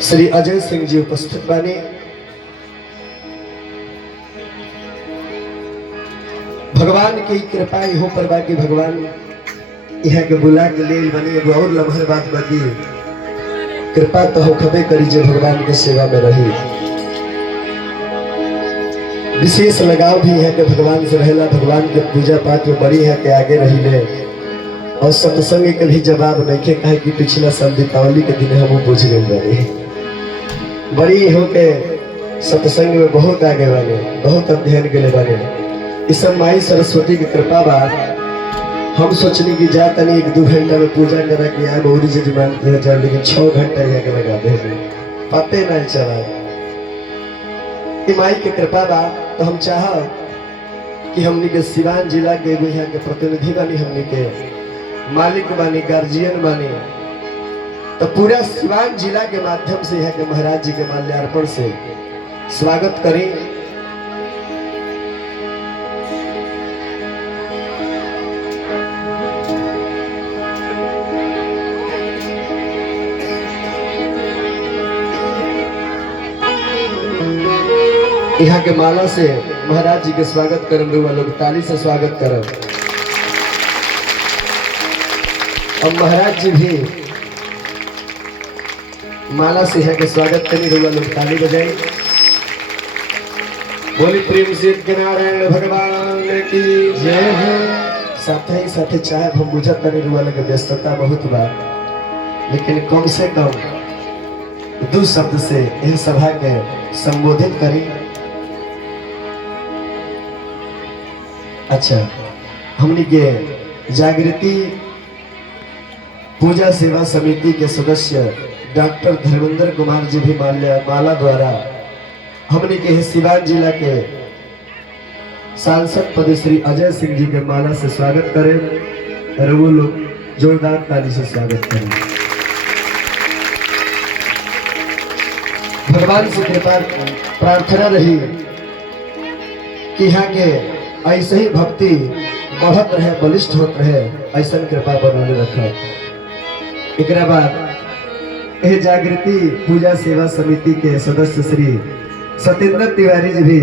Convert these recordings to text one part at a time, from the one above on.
श्री अजय सिंह जी उपस्थित बानी। भगवान की कृपा हो पर बाकी भगवान यहाँ के बुला के ले बनी। एगो और लम्हर बात बाकी कृपा तो हो खबे करी जो भगवान के सेवा में रही। विशेष लगाव भी है कि भगवान से रहेला, भगवान के पूजा पाठ में बड़ी है के आगे रही ले। और सत्संग के भी जवाब नहीं कहे कि पिछला साल दीपावली के दिन हम बुझ गए बड़ी बड़ी हो के सत्संग में बहुत आगे वाले, बहुत अध्ययन के लिए बने। इस सब माई सरस्वती की कृपा बा। हम सोचनी कि जा तनी 1-2 घंटा में पूजा करा कि यहाँ बहुत जजमान किया जाए, लेकिन 6 घंटा यहाँ के लगा दे पते नहीं चला। माई के कृपा बा तो हम चाह कि हमनी के सिवान जिला के यहाँ के प्रतिनिधि बानी, हमनी के मालिक बानी, गार्जियन बानी, तो पूरा सिवान जिला के माध्यम से यहाँ के महाराज जी के माल्यार्पण से स्वागत करें। यहाँ के माला से महाराज जी के स्वागत करम रउआ लोग ताली से स्वागत करम। अब महाराज जी भी माला से यहाँ के स्वागत करी, रउआ लोग ताली बजाई। बोली प्रेम से नारायण भगवान की जय है। साथ ही साथ चाहे हम बुझत करी रउआ लोग व्यस्तता बहुत बा, लेकिन कम से कम 2 शब्द से यह सभा के संबोधित करी। अच्छा, हमने के जागृति पूजा सेवा समिति के सदस्य डॉक्टर धर्मेंद्र कुमार जी भी माला द्वारा हमने के सिवान जिला के सांसद पद श्री अजय सिंह जी के माला से स्वागत करें। और वो लोग जोरदार ताली से स्वागत करें। भगवान से कृपा प्रार्थना रही कि यहाँ के ऐसे ही भक्ति बढ़त रहे, बलिष्ठ होत रहे, ऐसा कृपा बनौले रखा। एक बाद यह जागृति पूजा सेवा समिति के सदस्य श्री सत्येंद्र तिवारी जी भी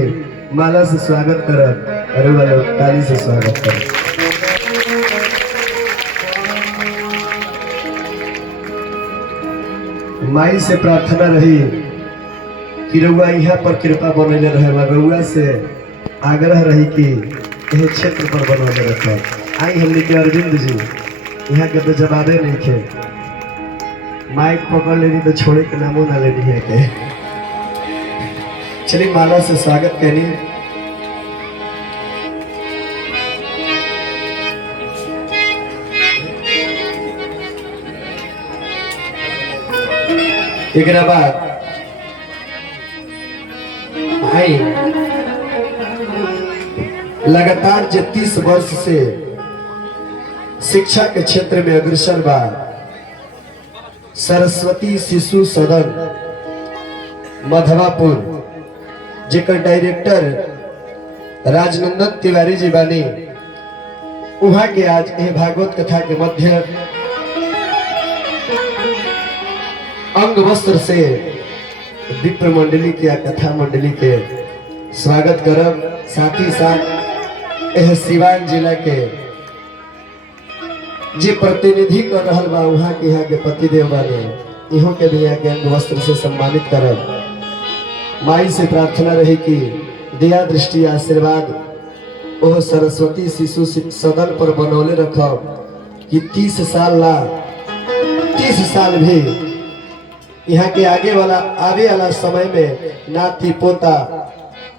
माला से स्वागत करब। अरे वालों ताली से स्वागत कर। माई से प्रार्थना रही कि रउआ यहाँ पर कृपा बनौले रहे। रउआ से आग्रह रही कि यह क्षेत्र पर बनौले रखा। आई हमने के अरविंद जी यहाँ के तो जवाबे नहीं थे। माइक पकड़ लेनी तो छोड़े के नामों ना लेनी है के। चलिए माला से स्वागत करी। एक बाद आई लगातार 30 वर्ष से शिक्षा के क्षेत्र में अग्रसर बा सरस्वती शिशु सदन मधवापुर, जेकर डायरेक्टर राजनंदन तिवारी जी बानी। वहां के आज यह भागवत कथा के मध्य अंग वस्त्र से विप्र मंडली की कथा मंडली के स्वागत करब। साथ ही साथ यह सिवान जिला के जे प्रतिनिधि कर रहा बा वहाँ के यहाँ के पतिदेव वाले इहों के भी यहाँ के अंग वस्त्र से सम्मानित करब। माई से प्रार्थना रही कि दया दृष्टि आशीर्वाद ओह सरस्वती शिशु सदन पर बनौले रखो कि 30 साल भी यहाँ के आगे वाला समय में नाती पोता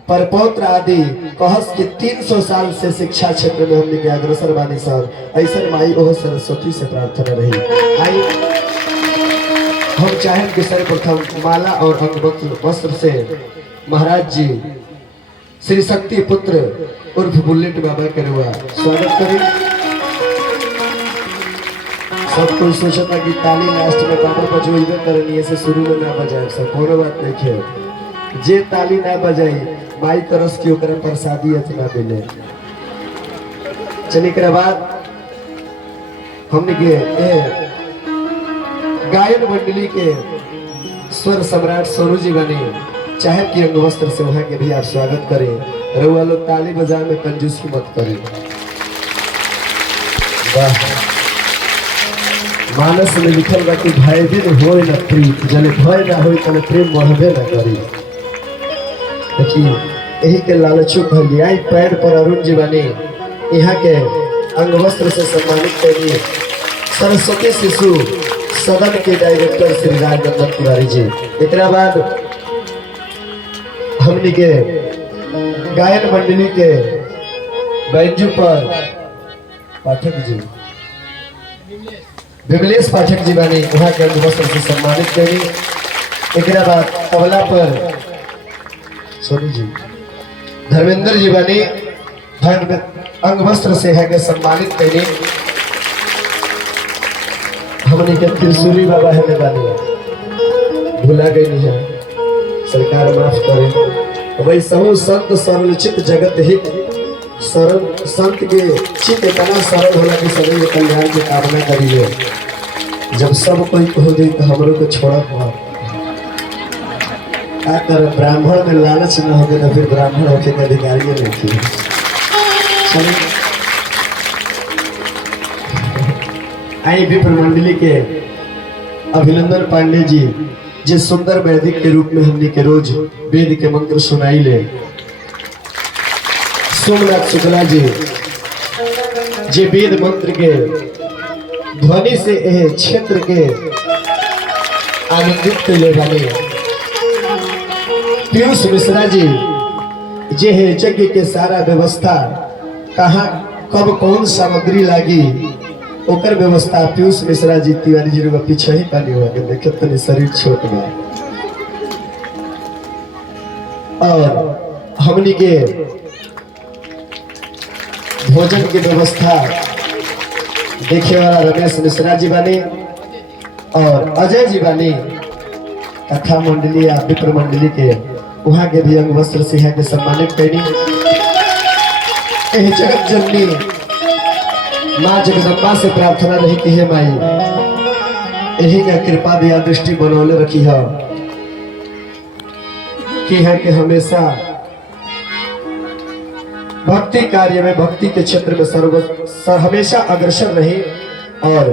परपौत्र आदि कहस कि 300 साल से शिक्षा क्षेत्र में हमने के अग्रसर बानी सर। ऐसा माई ओह सरस्वती से प्रार्थना रही। आई हम चाहे कि सर्वप्रथम माला और अंग वस्त्र से महाराज जी श्री शक्ति पुत्र उर्फ बुलेट बाबा के रुआ स्वागत करें। सब कोई सोचता कि ताली लास्ट में बाबा बजवे करनी से शुरू में ना बजाए, सब कोनो बात नहीं है। जे ताली ना बजाई माई तरस की ओकरा प्रसादी अतना मिले। चलिए के बाद हमने के गायन मंडली के स्वर सम्राट सोनू जी बने, चाहे कि अंग वस्त्र से वहां के भी आप स्वागत करें। रउआ लोग ताली बजा में कंजूसी मत करें। वाह, मानस में लिखल बा कि भय दिन होय न प्रीत, जने भय ना होय तने प्रेम बढ़बे न करी। देखिए यही के लालचू कहली आई पैर पर अरुण जी बने, यहाँ के अंग वस्त्र से सम्मानित करिए सरस्वती शिशु सदन के डायरेक्टर श्री राजनंदन तिवारी जी। एक बाद हमनी के गायन मंडली के बैंजू पर पाठक जी विमलेश पाठक जी बने, वहाँ के अंग वस्त्र से सम्मानित करी। एक बाद तबला पर सोनू जी धर्मेंद्र जी बने, अंग वस्त्र से है के सम्मानित करी। हमने के त्रिशूली बाबा है बने, भुला गई है, सरकार माफ करे। वही समूह संत सरलचित जगत हित, सरल संत के चित इतना सरल होला कि सभी कल्याण की कामना करिए। जब सब कोई कहो दे तो हमरो को छोड़ा हुआ अगर ब्राह्मण में लालच न होगे तो फिर ब्राह्मण होके के अधिकारी नहीं थी। आई विप्र मंडली के अभिनंदन पांडे जी, जिस सुंदर वैदिक के रूप में हमने के रोज वेद के मंत्र सुनाई ले। सोमनाथ शुक्ला जी जे वेद मंत्र के ध्वनि से यह क्षेत्र के आनंदित ले बने। पीयूष मिश्रा जी जे है यज्ञ के सारा व्यवस्था कहाँ कब कौन सामग्री लागी ओकर व्यवस्था पीयूष मिश्रा जी तिवारी जी के पीछे ही पानी हुआ के देखे तो शरीर छोट गया। और हमनी के भोजन की व्यवस्था देखे वाला रमेश मिश्रा जी बने और अजय जी बने। कथा मंडली या विप्र मंडली के वहां के भी अंग वस्त्र से है के सम्मानित करी। जगत जननी माँ जगदम्बा से प्रार्थना रही कि हे माई यही का कृपा दिया दृष्टि बनौले रखी है कि हमेशा भक्ति कार्य में भक्ति के क्षेत्र में हमेशा अग्रसर रही। और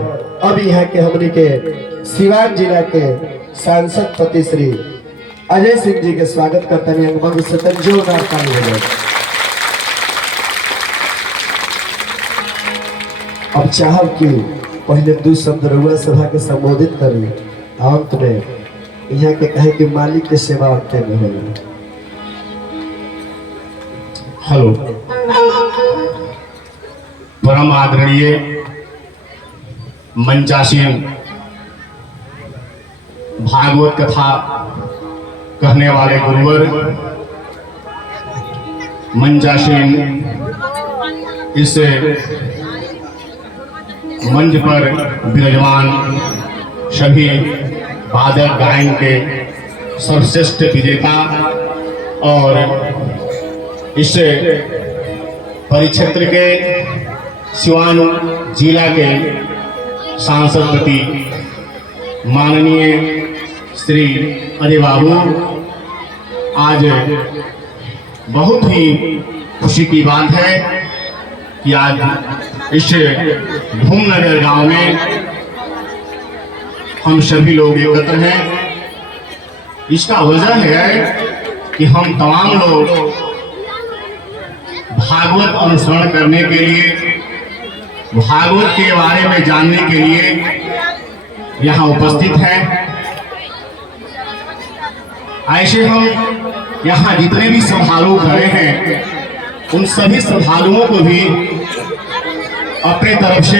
अब यहाँ के हमने के सिवान जिला के सांसद पति श्री अजय सिंह जी के स्वागत करते हैं। अंगमंग से जोरदार ताली हो जाए। अब चाहब कि पहले दो शब्द रउआ सभा के संबोधित करी, अंत में यहाँ के कहे कि मालिक के सेवा अंत में हो। हेलो, परम आदरणीय मंचासीन भागवत कथा कहने वाले गुरुवर, मंचासीन इस मंच पर विराजमान सभी वादक गायन के सर्वश्रेष्ठ विजेता और इस परिक्षेत्र के सिवान जिला के सांसद पति माननीय श्री अजय बाबू, आज बहुत ही खुशी की बात है कि आज इस भूमनगर गांव में हम सभी लोग एकत्र हैं। इसका वजह है कि हम तमाम लोग भागवत अनुसरण करने के लिए, भागवत के बारे में जानने के लिए यहाँ उपस्थित हैं। ऐसे हम यहाँ जितने भी श्रद्धालु खड़े हैं उन सभी श्रद्धालुओं को भी अपने तरफ से,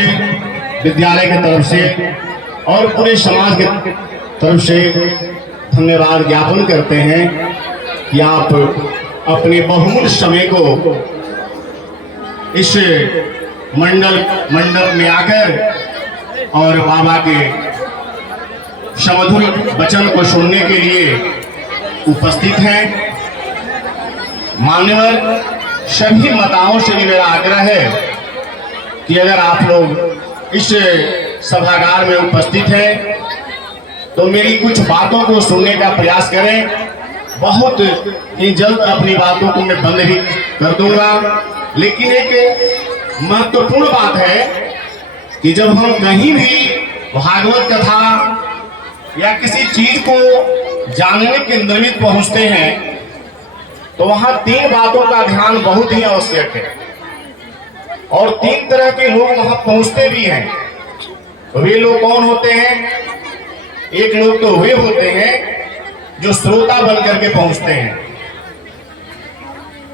विद्यालय की तरफ से और पूरे समाज के तरफ से धन्यवाद ज्ञापन करते हैं कि आप अपने बहुमूल्य समय को इस मंडप में आकर और बाबा के समधुर वचन को सुनने के लिए उपस्थित हैं। मान्यवर सभी माताओं से भी मेरा आग्रह है कि अगर आप लोग इस सभागार में उपस्थित हैं तो मेरी कुछ बातों को सुनने का प्रयास करें। बहुत ही जल्द अपनी बातों को मैं बंद भी कर दूंगा। लेकिन एक महत्वपूर्ण बात है कि जब हम कहीं भी भागवत कथा या किसी चीज को जानने के निमित्त पहुंचते हैं तो वहां 3 बातों का ध्यान बहुत ही आवश्यक है। और 3 तरह के लोग वहां पहुंचते भी हैं। वे लोग कौन होते हैं? एक लोग तो वे होते हैं जो श्रोता बनकर के पहुंचते हैं।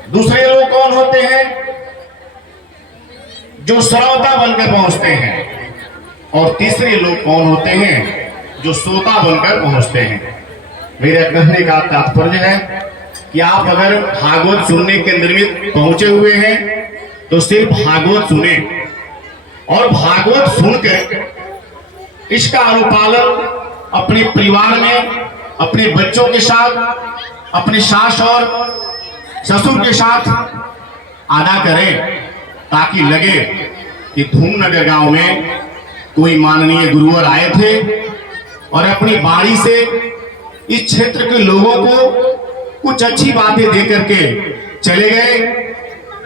दूसरे लोग कौन होते हैं? जो श्रोता बनकर पहुंचते हैं। और तीसरे लोग कौन होते हैं? जो श्रोता बनकर पहुंचते हैं। मेरे कहने का तात्पर्य है कि आप अगर भागवत सुनने के निमित्त पहुंचे हुए हैं तो सिर्फ भागवत सुने और भागवत सुनकर इसका अनुपालन अपने परिवार में, अपने बच्चों के साथ, अपने सास और ससुर के साथ अदा करें, ताकि लगे कि धूमनगर गांव में कोई माननीय गुरुवर आए थे और अपनी बाणी से इस क्षेत्र के लोगों को कुछ अच्छी बातें दे करके चले गए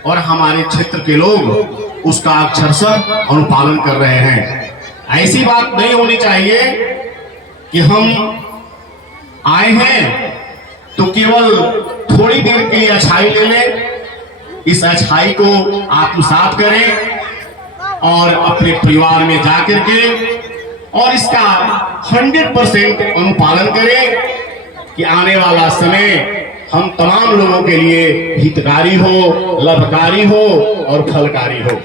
और हमारे क्षेत्र के लोग उसका अक्षरशः अनुपालन कर रहे हैं। ऐसी बात नहीं होनी चाहिए कि हम आए हैं तो केवल थोड़ी देर के लिए अच्छाई ले लें, इस अच्छाई को आत्मसात करें और अपने परिवार में जाकर के और इसका 100% अनुपालन करें कि आने वाला समय हम तमाम लोगों के लिए हितकारी हो, लाभकारी हो और फलकारी हो।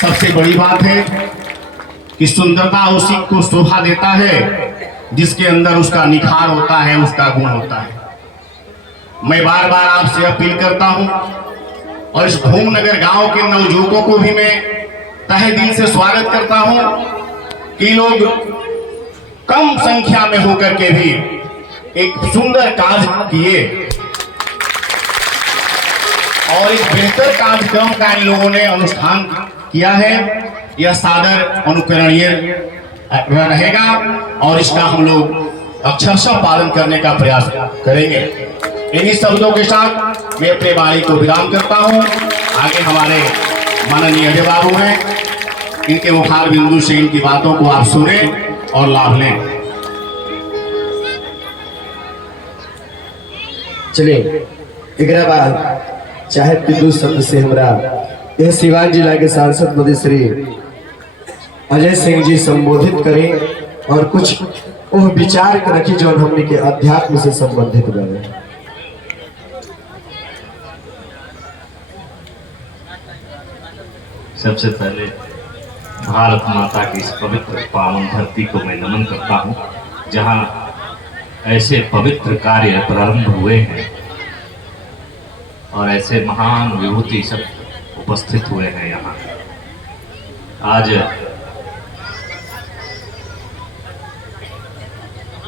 सबसे बड़ी बात है कि सुंदरता उसी को शोभा देता है जिसके अंदर उसका निखार होता है, उसका गुण होता है। मैं बार बार आपसे अपील करता हूं और इस धूमनगर गांव के नवयुवकों को भी मैं तहे दिल से स्वागत करता हूं कि लोग कम संख्या में होकर के भी एक सुंदर कार्य किए और एक बेहतर कार्यक्रम का इन लोगों ने अनुष्ठान किया है। यह सादर अनुकरणीय रहेगा और इसका हम लोग अक्षरशः पालन करने का प्रयास करेंगे। इन्हीं शब्दों के साथ मैं अपने वाणी को विराम करता हूं। आगे हमारे माननीय अजय बाबू हैं, इनके मुखार बिंदु से इनकी बातों को आप सुने और लाभ लें। चलिए एकरा बाद चाहे दू शब्द से हमरा यह सिवान जिला के सांसद मोदी श्री अजय सिंह जी संबोधित करें और कुछ वह विचार के रखी जो हमने के अध्यात्म से संबंधित रहे। सबसे पहले भारत माता की इस पवित्र पावन धरती को मैं नमन करता हूँ, जहाँ ऐसे पवित्र कार्य प्रारंभ हुए हैं और ऐसे महान विभूति सब उपस्थित हुए हैं। यहाँ आज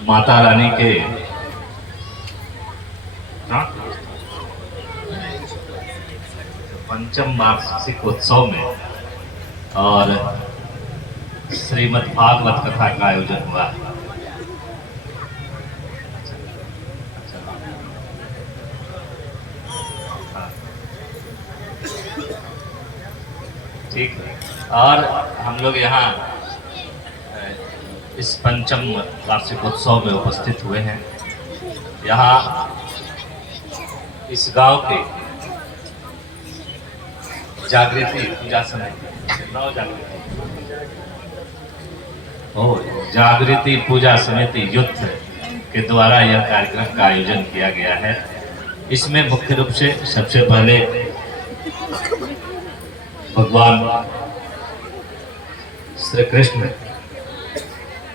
माता रानी के पंचम वार्षिक उत्सव में और श्रीमद् भागवत कथा का आयोजन हुआ। ठीक है, और हम लोग यहाँ इस पंचम वार्षिक उत्सव में उपस्थित हुए हैं। यहाँ इस गांव के जागृति पूजा समिति जागृति पूजा समिति युद्ध के द्वारा यह कार्यक्रम का आयोजन किया गया है। इसमें मुख्य रूप से सबसे पहले भगवान श्री कृष्ण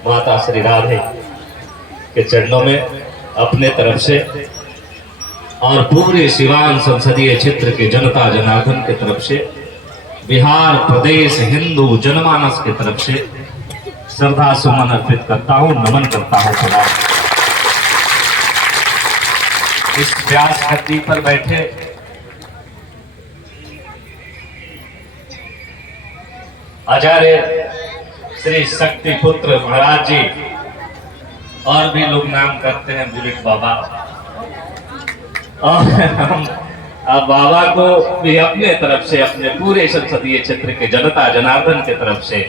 माता श्री राधे के चरणों में अपने तरफ से और पूरे सिवान संसदीय क्षेत्र के जनता जनार्दन के तरफ से, बिहार प्रदेश हिंदू जनमानस के तरफ से श्रद्धा सुमन अर्पित करता हूँ, नमन करता हूँ। प्रणाम। इस व्यास धरती पर बैठे आचार्य श्री शक्ति पुत्र महाराज जी, और भी लोग नाम करते हैं बुलेट बाबा, और हम अब बाबा को भी अपने तरफ से, अपने पूरे संसदीय क्षेत्र के जनता जनार्दन के तरफ से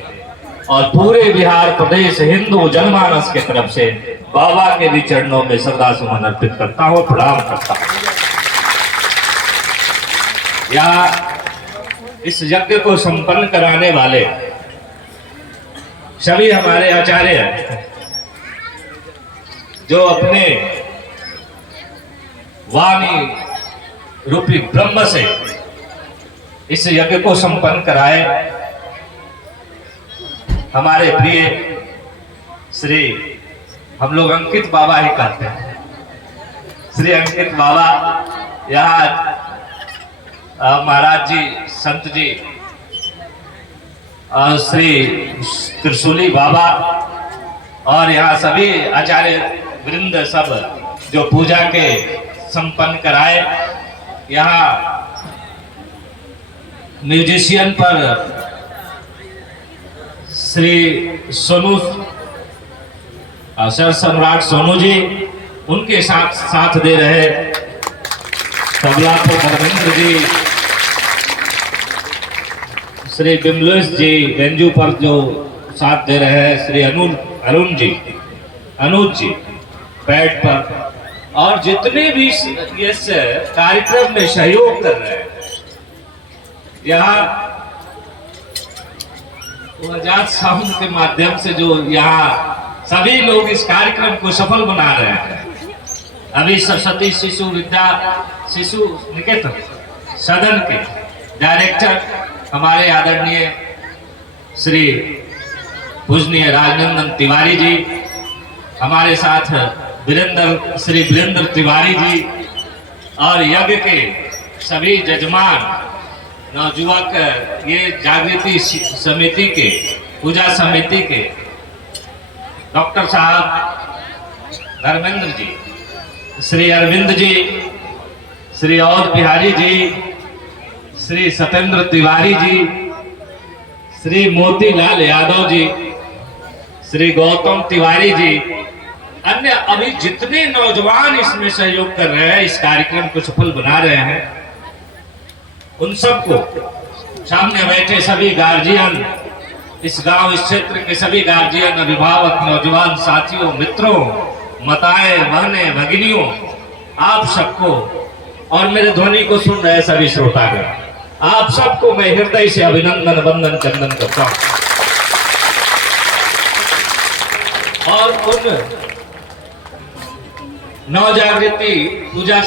और पूरे बिहार प्रदेश हिंदू जनमानस के तरफ से बाबा के भी चरणों में श्रद्धा सुमन अर्पित करता हूँ, प्रणाम करता हूँ। यहाँ इस यज्ञ को संपन्न कराने वाले सभी हमारे आचार्य हैं, जो अपने वाणी रूपी ब्रह्म से इस यज्ञ को संपन्न कराए। हमारे प्रिय श्री, हम लोग अंकित बाबा ही कहते हैं, श्री अंकित बाबा यहाँ महाराज जी, संत जी और श्री त्रिशूली बाबा और यहाँ सभी आचार्य वृंद सब जो पूजा के संपन्न कराए। यहाँ म्यूजिशियन पर श्री सोनू सर सम्राट सोनू जी, उनके साथ दे रहे तबला पर धर्मेंद्र जी, श्री बिमलेश जी बेंजू पर जो साथ दे रहे हैं श्री अरुण जी, अनुज जी पैड पर, और जितने भी इस कार्यक्रम में सहयोग कर रहे हैं। यहाँ आजाद साउंड के माध्यम से जो यहाँ सभी लोग इस कार्यक्रम को सफल बना रहे हैं। अभी सरस्वती शिशु निकेतन सदन के डायरेक्टर हमारे आदरणीय श्री पूजनीय राजनंदन तिवारी जी, हमारे साथ श्री वीरेंद्र तिवारी जी, और यज्ञ के सभी जजमान नवजुवक, ये जागृति समिति के, पूजा समिति के डॉक्टर साहब धर्मेंद्र जी, श्री अरविंद जी, श्री और बिहारी जी, श्री सत्येंद्र तिवारी जी, श्री मोतीलाल यादव जी, श्री गौतम तिवारी जी, अन्य अभी जितने नौजवान इसमें सहयोग कर रहे हैं, इस कार्यक्रम को सफल बना रहे हैं, उन सबको, सामने बैठे सभी गार्जियन, इस गांव इस क्षेत्र के सभी गार्जियन, अभिभावक, नौजवान साथियों, मित्रों, माताएं, बहनें, भगिनियों, आप सबको, और मेरे ध्वनि को सुन रहे सभी श्रोतागण, आप सबको मैं हृदय से अभिनंदन वंदन चंदन करता हूं। और उन नव जागृति पूजा,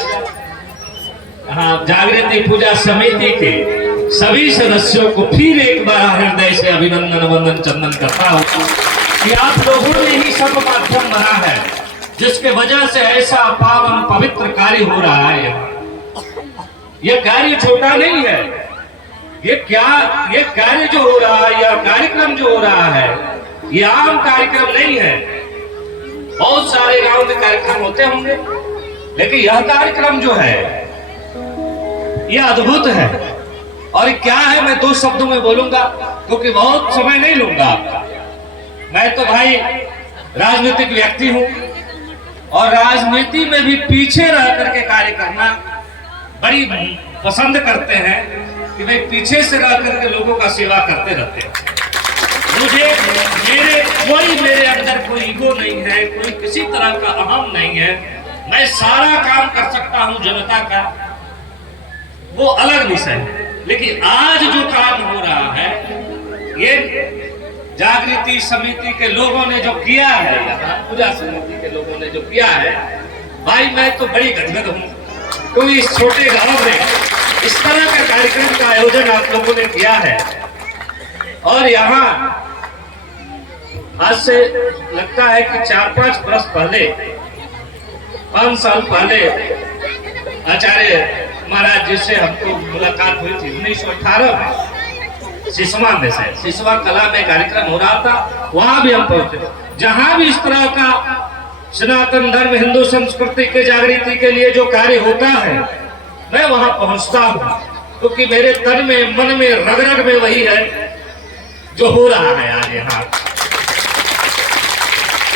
जागृति पूजा समिति के सभी सदस्यों को फिर एक बार हृदय से अभिनंदन वंदन चंदन करता हूँ कि आप लोगों ने ही सब माध्यम बना है, जिसके वजह से ऐसा पावन पवित्र कार्य हो रहा है। यह कार्य छोटा नहीं है, ये कार्य जो हो रहा है, यह कार्यक्रम जो हो रहा है, ये आम कार्यक्रम नहीं है। बहुत सारे गांव के कार्यक्रम होते होंगे, लेकिन यह कार्यक्रम जो है यह अद्भुत है। और क्या है, मैं दो शब्दों में बोलूंगा क्योंकि बहुत समय नहीं लूंगा आपका। मैं तो भाई राजनीतिक व्यक्ति हूं, और राजनीति में भी पीछे रह करके कार्य करना बड़ी पसंद करते हैं कि भाई पीछे से रह करके लोगों का सेवा करते रहते हैं। मेरे अंदर कोई ईगो नहीं है, कोई किसी तरह का अहम नहीं है। मैं सारा काम कर सकता हूं जनता का, वो अलग विषय है। लेकिन आज जो काम हो रहा है, ये जागृति समिति के लोगों ने जो किया है, यहाँ पूजा समिति के लोगों ने जो किया है, भाई मैं तो बड़ी गदगद हूँ। तो इस छोटे गांव में इस तरह का कार्यक्रम का आयोजन आप लोगों ने किया है। और यहाँ आज से लगता है कि 4-5 वर्ष पहले, 5 साल पहले आचार्य महाराज जी से हमको मुलाकात हुई थी 1918 में सिसवा कला में कार्यक्रम हो रहा था। वहां भी हम पहुंचे, जहां भी इस तरह का सनातन धर्म हिंदू संस्कृति के जागृति के लिए जो कार्य होता है, मैं वहां पहुंचता हूं, क्योंकि मेरे तन में, मन में, रग रग में वही है जो हो रहा है आज यहाँ।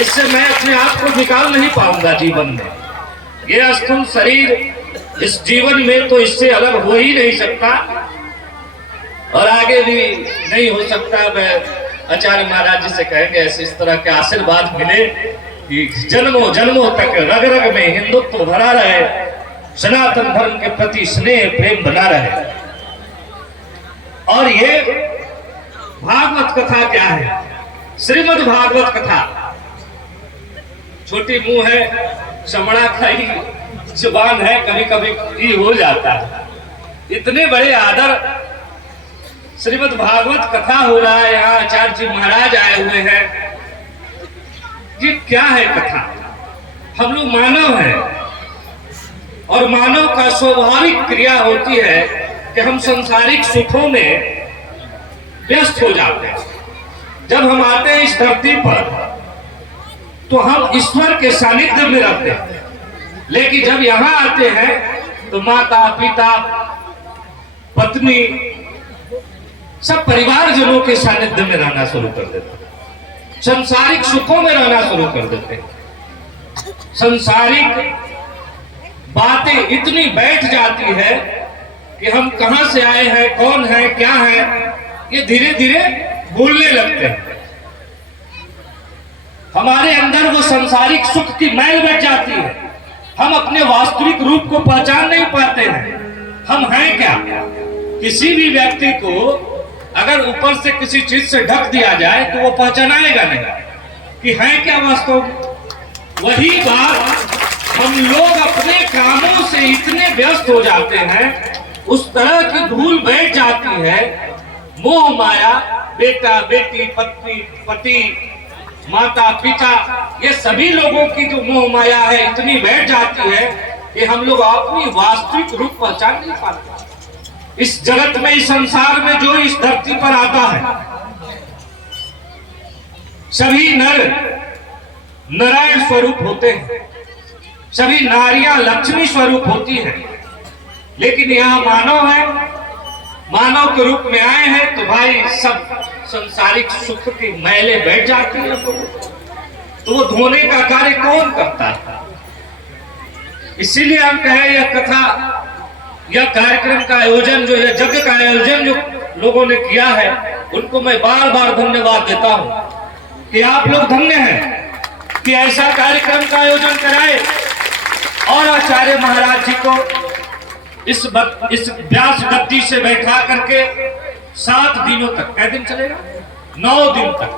इससे मैं अपने आप को निकाल नहीं पाऊंगा जीवन में। ये स्थूल शरीर इस जीवन में तो इससे अलग हो ही नहीं सकता और आगे भी नहीं हो सकता। मैं आचार्य महाराज जी से कहेंगे ऐसे इस तरह के आशीर्वाद मिले कि जन्मों जन्मों तक रग रग में हिंदुत्व भरा रहे, सनातन धर्म के प्रति स्नेह प्रेम बना रहे। और ये भागवत कथा क्या है? श्रीमद् भागवत कथा। छोटी मुंह है, चमड़ा खाई जुबान है, कभी कभी ही हो जाता है। इतने बड़े आदर श्रीमद् भागवत कथा हो रहा है, यहाँ आचार्य जी महाराज आए हुए हैं। ये क्या है कथा? हम लोग मानव हैं और मानव का स्वाभाविक क्रिया होती है कि हम सांसारिक सुखों में व्यस्त हो जाते हैं। जब हम आते हैं इस धरती पर तो हम ईश्वर के सानिध्य में रहते हैं, लेकिन जब यहाँ आते हैं तो माता पिता पत्नी सब परिवारजनों के सानिध्य में रहना शुरू कर देते हैं, संसारिक सुखों में रहना शुरू कर देते हैं। संसारिक बातें इतनी बैठ जाती है कि हम कहां से आए हैं, कौन है, क्या है, ये धीरे धीरे भूलने लगते हैं। हमारे अंदर वो संसारिक सुख की मैल बैठ जाती है। हम अपने वास्तविक रूप को पहचान नहीं पाते हैं। हम हैं क्या? किसी भी व्यक्ति को अगर ऊपर से किसी चीज से ढक दिया जाए तो वो पहचानेगा नहीं कि है क्या वास्तव में। वही बात हम लोग अपने कामों से इतने व्यस्त हो जाते हैं, उस तरह की धूल बैठ जाती है। मोह माया, बेटा बेटी, पत्नी पति, माता पिता, ये सभी लोगों की जो मोह माया है इतनी बैठ जाती है कि हम लोग अपनी वास्तविक रूप पहचान नहीं पाते। इस जगत में, इस संसार में जो इस धरती पर आता है, सभी नर नारायण स्वरूप होते हैं, सभी नारियां लक्ष्मी स्वरूप होती हैं। लेकिन यहाँ मानव है, मानव के रूप में आए हैं तो भाई सब संसारिक सुख की मैले बैठ जाती है। तो वो धोने का कार्य कौन करता है? इसीलिए हम कहें यह कथा, यह कार्यक्रम का आयोजन, जो यह यज्ञ का आयोजन जो लोगों ने किया है, उनको मैं बार बार धन्यवाद देता हूं कि आप लोग धन्य हैं कि ऐसा कार्यक्रम का आयोजन कराए। और आचार्य महाराज जी को इस व्यास गद्दी से बैठा करके 7 दिनों तक, कै दिन चलेगा? 9 दिन तक,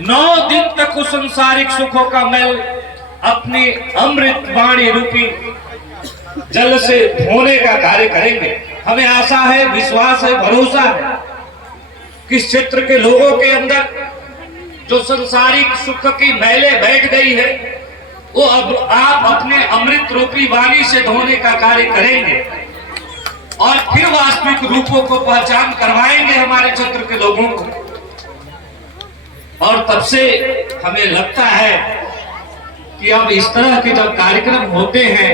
9 दिन तक उस संसारिक सुखों का मैल अपनी अमृत वाणी रूपी जल से धोने का कार्य करेंगे। हमें आशा है, विश्वास है, भरोसा है कि इस क्षेत्र के लोगों के अंदर जो संसारिक सुख की मैले बैठ गई है, वो अब आप अपने अमृत रूपी वाणी से धोने का कार्य करेंगे और फिर वास्तविक रूपों को पहचान करवाएंगे हमारे क्षेत्र के लोगों को। और तब से हमें लगता है कि अब इस तरह के जब कार्यक्रम होते हैं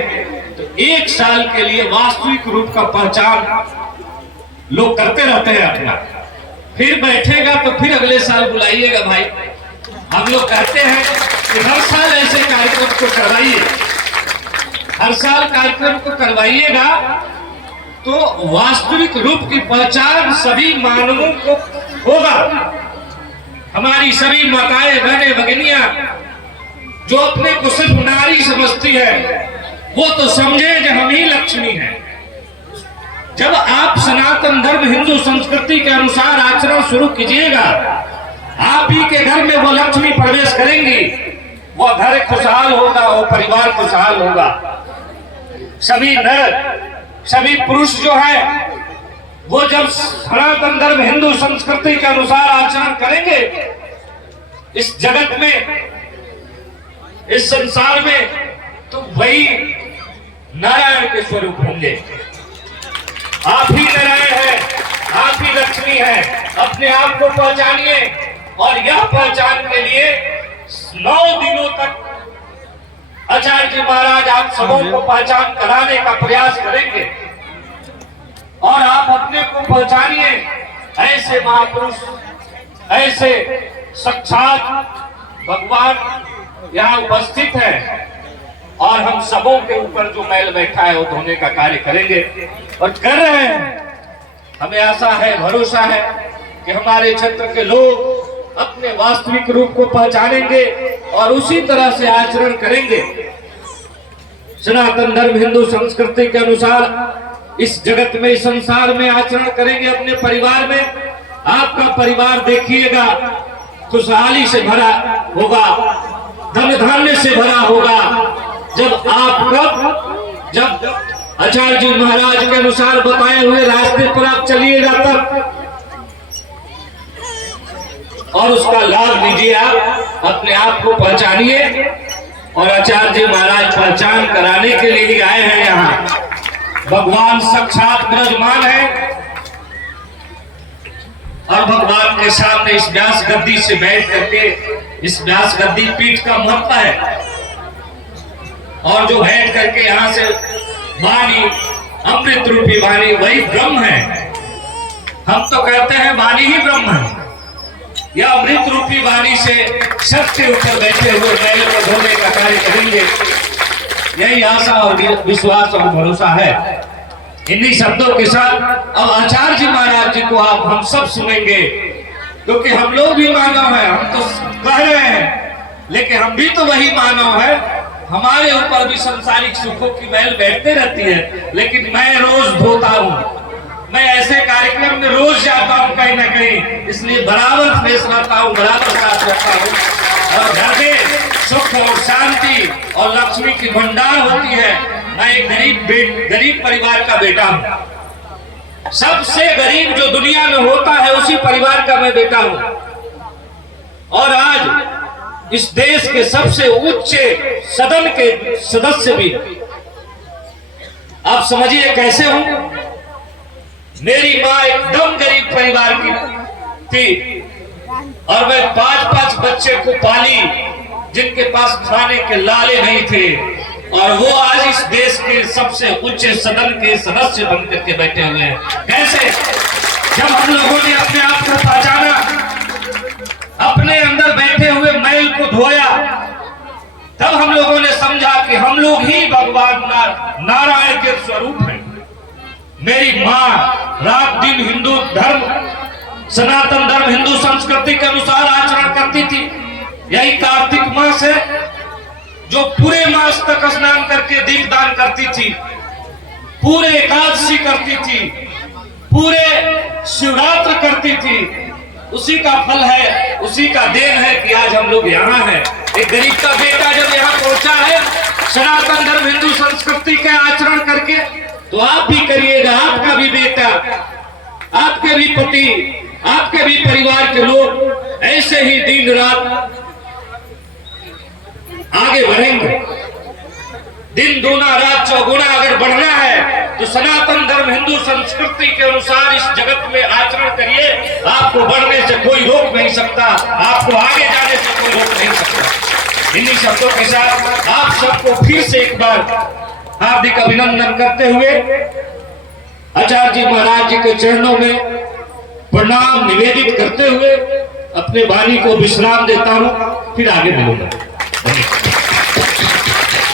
तो 1 साल के लिए वास्तविक रूप का पहचान लोग करते रहते हैं अपना। फिर बैठेगा तो फिर अगले साल बुलाइएगा भाई। हम लोग कहते हैं कि हर साल ऐसे कार्यक्रम को करवाइए, हर साल कार्यक्रम को करवाइएगा तो वास्तविक रूप की पहचान सभी मानवों को होगा। हमारी सभी माताएं, बहनें, भगिनियां जो अपने को सिर्फ नारी समझती है, वो तो समझे कि हम ही लक्ष्मी हैं। जब आप सनातन धर्म हिंदू संस्कृति के अनुसार आचरण शुरू कीजिएगा, आप ही के घर में वो लक्ष्मी प्रवेश करेंगी, वो घर खुशहाल होगा, वो परिवार खुशहाल होगा। सभी नर, सभी पुरुष जो है वो जब सनातन धर्म हिंदू संस्कृति के अनुसार आचरण करेंगे, इस जगत में, इस संसार में, तो वही नारायण के स्वरूप होंगे। आप ही नारायण है, आप ही लक्ष्मी है। अपने आप को पहचानिए और यह पहचान के लिए 9 दिनों तक आचार्य जी महाराज आप सबों को पहचान कराने का प्रयास करेंगे। और आप अपने को पहचानिए, ऐसे महापुरुष, ऐसे साक्षात भगवान यहाँ उपस्थित है और हम सबों के ऊपर जो मैल बैठा है वो धोने का कार्य करेंगे और कर रहे हैं। हमें आशा है, भरोसा है कि हमारे क्षेत्र के लोग अपने वास्तविक रूप को पहचानेंगे और उसी तरह से आचरण करेंगे। सनातन धर्म हिंदू संस्कृति के अनुसार इस जगत में, इस संसार में आचरण करेंगे। अपने परिवार में, आपका परिवार देखिएगा खुशहाली से भरा होगा, धन धान्य से भरा होगा। जब आचार्य जी महाराज के अनुसार बताए हुए रास्ते पर आप चलिएगा तब, और उसका लाभ लीजिए। आप अपने आप को पहचानिए और आचार्य जी महाराज पहचान कराने के लिए ही आए हैं यहाँ। भगवान साक्षात विराजमान है और भगवान के सामने इस व्यास गद्दी से बैठ करके, इस व्यास गद्दी पीठ का महत्व है। और जो बैठ करके यहाँ से वाणी, अमृत रूपी वाणी, वही ब्रह्म है। हम तो कहते हैं वाणी ही ब्रह्म है। यह अमृत रूपी वाणी से सबके ऊपर बैठे हुए मैल को धोने का कार्य करेंगे। यही आशा और विश्वास और भरोसा है। इन्हीं शब्दों के साथ अब आचार्य जी महाराज जी को आप हम सब सुनेंगे, क्योंकि हम लोग भी मानव हैं। हम तो कह रहे हैं, लेकिन हम भी तो वही मानव है। हमारे ऊपर भी संसारिक सुखों की मैल बैठते रहती है, लेकिन मैं रोज धोता हूँ। मैं ऐसे कार्यक्रम में रोज जाता हूँ कहीं ना कहीं, इसलिए बराबर फ्रेश रहता हूँ, बराबर साफ रखता हूँ। और घर में सुख और शांति और लक्ष्मी की भंडार होती है। मैं एक गरीब परिवार का बेटा हूँ। सबसे गरीब जो दुनिया में होता है उसी परिवार का मैं बेटा हूँ। और आज इस देश के सबसे उच्च सदन के सदस्य भी, आप समझिए कैसे हूं। मेरी माँ एकदम गरीब परिवार की थी और मैं 5-5 बच्चे को पाली जिनके पास खाने के लाले नहीं थे, और वो आज इस देश के सबसे उच्च सदन के सदस्य बनकर के बैठे हुए हैं। कैसे? जब हम लोगों ने अपने आप को पहचाना, अपने अंदर बैठे हुए मैल को धोया, तब हम लोगों ने समझा कि हम लोग ही भगवान नारायण के स्वरूप हैं। मेरी माँ रात दिन हिंदू धर्म, सनातन धर्म, हिंदू संस्कृति के अनुसार आचरण करती थी। यही कार्तिक मास है जो पूरे मास तक स्नान करके दीपदान करती थी, पूरे एकादशी करती थी, पूरे शिवरात्रि करती थी। उसी का फल है, उसी का देन है कि आज हम लोग यहाँ हैं। एक गरीब का बेटा जब यहाँ पहुंचा है सनातन धर्म हिंदू संस्कृति के आचरण करके, तो आप भी करिएगा। आपका भी बेटा, आपके भी पति, आपके भी परिवार के लोग ऐसे ही दिन रात आगे बढ़ेंगे। दिन दूना रात चौगुना अगर बढ़ना है तो सनातन धर्म हिंदू संस्कृति के अनुसार इस जगत में आचरण करिए। आपको बढ़ने से कोई रोक नहीं सकता, आपको आगे जाने से कोई रोक नहीं सकता। इन्हीं शब्दों के साथ आप सबको फिर से एक बार हार्दिक अभिनंदन करते हुए आचार्य जी महाराज जी के चरणों में प्रणाम निवेदित करते हुए अपने वाणी को विश्राम देता हूं। फिर आगे मिलूंगा।